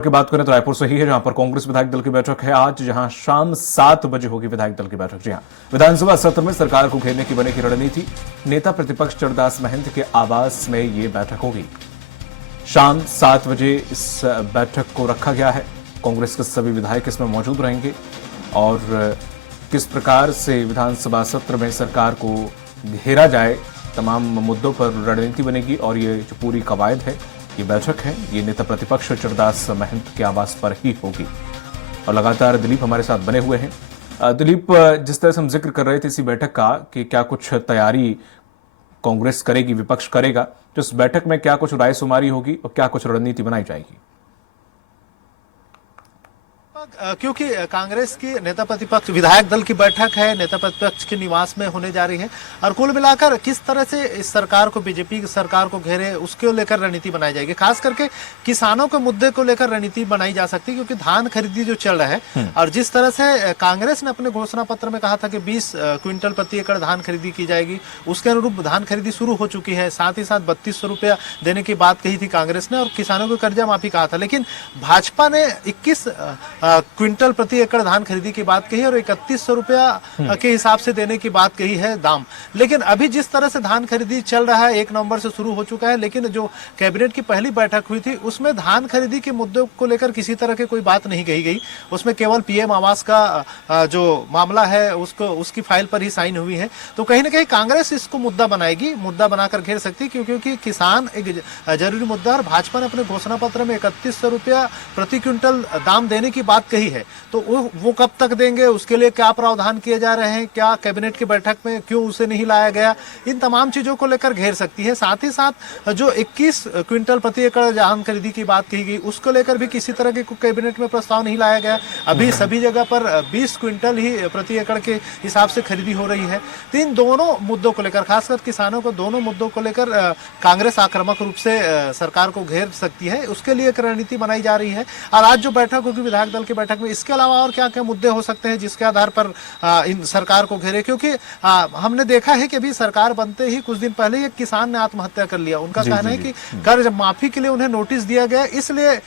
की बात करें तो रायपुर से ही है, जहां पर कांग्रेस विधायक दल की बैठक है आज, जहां शाम 7 बजे होगी विधायक दल की बैठक। जी हां, विधानसभा सत्र में सरकार को घेरने की बनेगी रणनीति। नेता प्रतिपक्ष चरदास महंत के आवास में ये बैठक होगी। शाम 7 बजे इस बैठक को रखा गया है। कांग्रेस के सभी विधायक इसमें मौजूद रहेंगे और किस प्रकार से विधानसभा सत्र में सरकार को घेरा जाए, तमाम मुद्दों पर रणनीति बनेगी। और ये जो पूरी कवायद है, ये बैठक है, ये नेता प्रतिपक्ष चरदास महंत के आवास पर ही होगी। और लगातार दिलीप हमारे साथ बने हुए हैं। दिलीप, जिस तरह से हम जिक्र कर रहे थे इसी बैठक का कि क्या कुछ तैयारी कांग्रेस करेगी, विपक्ष करेगा, तो इस बैठक में क्या कुछ रायशुमारी होगी और क्या कुछ रणनीति बनाई जाएगी? क्योंकि कांग्रेस की नेता प्रतिपक्ष विधायक दल की बैठक है, नेता प्रतिपक्ष के निवास में होने जा रही है और कुल मिलाकर किस तरह से इस सरकार को, बीजेपी की सरकार को घेरे, उसके लेकर रणनीति बनाई जाएगी। खास करके किसानों के मुद्दे को लेकर रणनीति बनाई जा सकती है, क्योंकि धान खरीदी जो चल रहा है और जिस तरह से कांग्रेस ने अपने घोषणा पत्र में कहा था कि 20 क्विंटल प्रति एकड़ धान खरीदी की जाएगी, उसके अनुरूप धान खरीदी शुरू हो चुकी है। साथ ही साथ 3200 रुपया देने की बात कही थी कांग्रेस ने और किसानों को कर्जा माफी कहा था। लेकिन भाजपा ने 21 क्विंटल प्रति एकड़ धान खरीदी की बात कही और 3100 रुपया के हिसाब से देने की बात कही है दाम। लेकिन अभी जिस तरह से धान खरीदी चल रहा है, 1 नवंबर से शुरू हो चुका है, लेकिन जो कैबिनेट की पहली बैठक हुई थी उसमें धान खरीदी के मुद्दों को लेकर किसी तरह की कोई बात नहीं कही गई। उसमें केवल पीएम आवास का जो मामला है उसकी फाइल पर ही साइन हुई है। तो कहीं ना कहीं कांग्रेस इसको मुद्दा बनाएगी, मुद्दा बनाकर घेर सकती है, क्योंकि किसान एक जरूरी मुद्दा और भाजपा ने अपने घोषणा पत्र में 3100 रुपया प्रति क्विंटल दाम देने की बात कही है। तो वो कब तक देंगे, उसके लिए क्या प्रावधान किए जा रहे हैं, क्या कैबिनेट की बैठक में क्यों उसे नहीं लाया गया, इन तमाम चीजों को लेकर घेर सकती है। साथ ही साथ जो 21 क्विंटल प्रति एकड़ धान खरीदी की बात कही गई, उसको लेकर भी किसी तरह के कैबिनेट में प्रस्ताव नहीं लाया गया। अभी सभी जगह पर 20 क्विंटल ही प्रति एकड़ के हिसाब से खरीदी हो रही है। तो इन दोनों मुद्दों को लेकर, खासकर किसानों को, दोनों मुद्दों को लेकर कांग्रेस आक्रामक रूप से सरकार को घेर सकती है। उसके लिए एक रणनीति बनाई जा रही है। और आज जो बैठक होगी विधायक दल की बैठक में, इसके अलावा और क्या क्या मुद्दे हो सकते हैं जिसके आधार पर इन सरकार को घेरे, क्योंकि हमने देखा है कि अभी सरकार बनते ही कुछ दिन पहले एक किसान ने आत्महत्या कर लिया। उनका कहना है कि कर्ज माफी के लिए उन्हें नोटिस दिया गया, इसलिए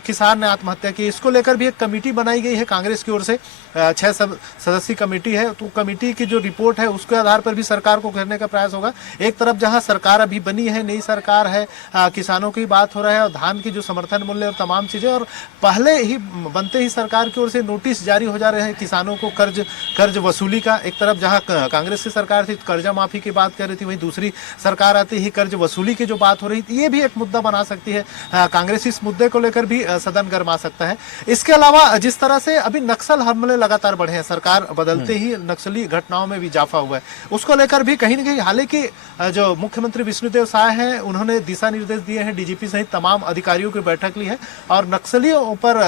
किसान ने आत्महत्या की। इसको लेकर भी एक कमेटी बनाई गई है कांग्रेस की ओर से, 6 सदस्यीय कमेटी है। तो कमेटी की जो रिपोर्ट है उसके आधार पर भी सरकार को घेरने का प्रयास होगा। एक तरफ जहां सरकार अभी बनी है, नई सरकार है, किसानों की बात हो रहा है और धान की जो समर्थन मूल्य और तमाम चीजें, और पहले ही बनते ही सरकार की ओर से नोटिस जारी हो जा रहे हैं किसानों को कर्ज वसूली का। एक तरफ जहां कांग्रेस की सरकार थी कर्जा माफी की बात कर रही थी, वहीं दूसरी सरकार आती ही कर्ज वसूली की जो बात हो रही थी, ये भी एक मुद्दा बना सकती है कांग्रेस। इस मुद्दे को लेकर भी सदन गर्मा सकता है। इसके अलावा जिस तरह से अभी नक्सल हमले लगातार बढ़े हैं, सरकार बदलते ही नक्सली घटनाओं में भी इजाफा हुआ है, उसको लेकर भी कहीं ना कहीं, हालांकि जो मुख्यमंत्री विष्णुदेव साय हैं उन्होंने दिशा निर्देश दिए हैं, डीजीपी सहित तमाम अधिकारियों की बैठक ली है और नक्सलियों पर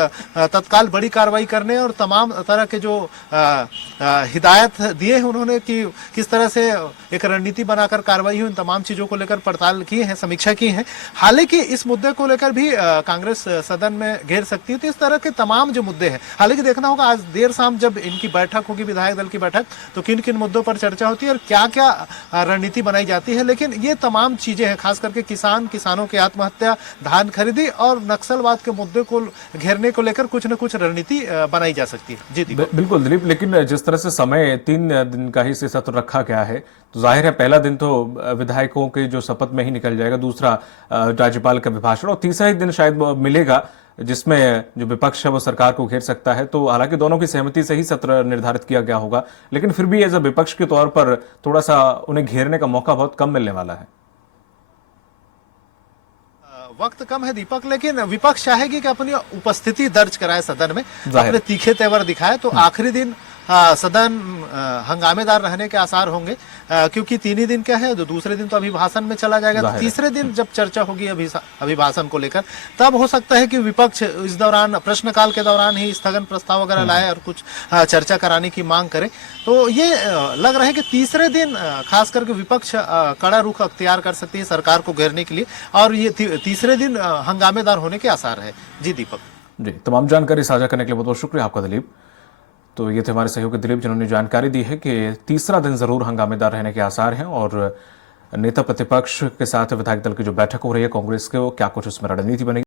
तत्काल बड़ी कार्रवाई करने और तमाम तरह के जो हिदायत दिए हैं उन्होंने कि किस तरह से एक रणनीति बनाकर कार्रवाई हो, इन तमाम चीजों को लेकर पड़ताल की है, समीक्षा की है। हालांकि इस मुद्दे को लेकर भी कांग्रेस सदन में घेर सकती है। तो इस तरह के तमाम जो मुद्दे हैं, हालांकि देखना होगा आज देर शाम जब इनकी बैठक होगी विधायक दल की बैठक, तो किन किन मुद्दों पर चर्चा होती है और क्या क्या रणनीति बनाई जाती है। लेकिन ये तमाम चीजें हैं, खास करके किसानों की आत्महत्या, धान खरीदी और नक्सलवाद के मुद्दे को घेरने को लेकर कुछ न कुछ रणनीति बनाई जा सकती है। जी बिल्कुल दिलीप, लेकिन जिस तरह से समय 3 दिन का ही से सत्र रखा गया है, तो जाहिर है पहला दिन तो विधायकों के जो शपथ में ही निकल जाएगा, दूसरा राज्यपाल का अभिभाषण और तीसरा ही दिन शायद मिलेगा जिसमें जो विपक्ष है वो सरकार को घेर सकता है। तो हालांकि दोनों की सहमति से ही सत्र निर्धारित किया गया होगा, लेकिन फिर भी एज अ विपक्ष के तौर पर थोड़ा सा उन्हें घेरने का मौका बहुत कम मिलने वाला है। वक्त कम है दीपक, लेकिन विपक्ष चाहेगी कि अपनी उपस्थिति दर्ज कराए सदन में, अपने तीखे तेवर दिखाए। तो आखिरी दिन सदन हंगामेदार रहने के आसार होंगे, क्योंकि 3 ही दिन क्या है, दूसरे दिन तो अभिभाषण में चला जाएगा। तो तीसरे दिन जब चर्चा होगी अभिभाषण को लेकर, तब हो सकता है कि विपक्ष इस दौरान, प्रश्नकाल के दौरान ही स्थगन प्रस्ताव वगैरह लाए और कुछ चर्चा कराने की मांग करे। तो ये लग रहा है कि तीसरे दिन खास करके विपक्ष कड़ा रुख अख्तियार कर सकती है सरकार को घेरने के लिए, और ये तीसरे दिन हंगामेदार होने के आसार है। जी दीपक। जी, तमाम जानकारी साझा करने के लिए बहुत बहुत शुक्रिया आपका दिलीप। तो ये थे हमारे सहयोगी दिलीप, जिन्होंने जानकारी दी है कि तीसरा दिन जरूर हंगामेदार रहने के आसार हैं और नेता प्रतिपक्ष के साथ विधायक दल की जो बैठक हो रही है कांग्रेस के, वो क्या कुछ उसमें रणनीति बनेगी।